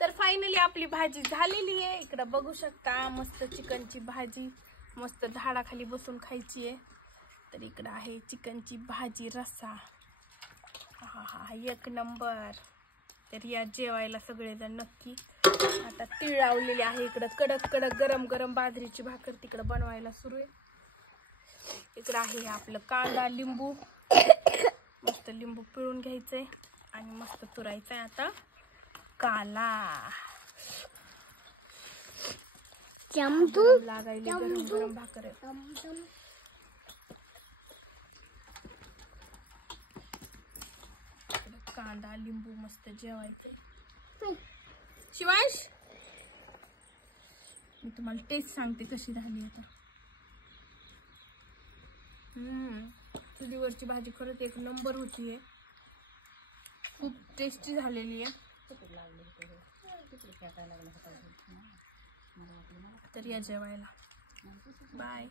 तर फायनली आपली भाजी झालेली आहे. इकडं बघू शकता मस्त चिकनची भाजी, मस्त झाडाखाली बसून खायची आहे. तर इकडं आहे चिकनची भाजी, रस्सा, हा हा एक नंबर. तर या जेवायला सगळेजण नक्की. आता तीळ लावलेली आहे इकडं, कडक कडक गरम गरम बाजरीची भाकर तिकडं बनवायला सुरू आहे. इकडं आहे आपलं कांदा, लिंबू, मस्त लिंबू पिळून घ्यायचंय आणि मस्त चुरायचंय आता काला. लागायला गरम गरम भाकर आहे. कांदा लिंबू मस्त जेवायचंय. शिवांश, मी तुम्हाला टेस्ट सांगते कशी झाली आता. चुलीवरची भाजी खरंच एक नंबर होतीये, खूप टेस्टी झालेली आहे. तर या जेवायला. बाय.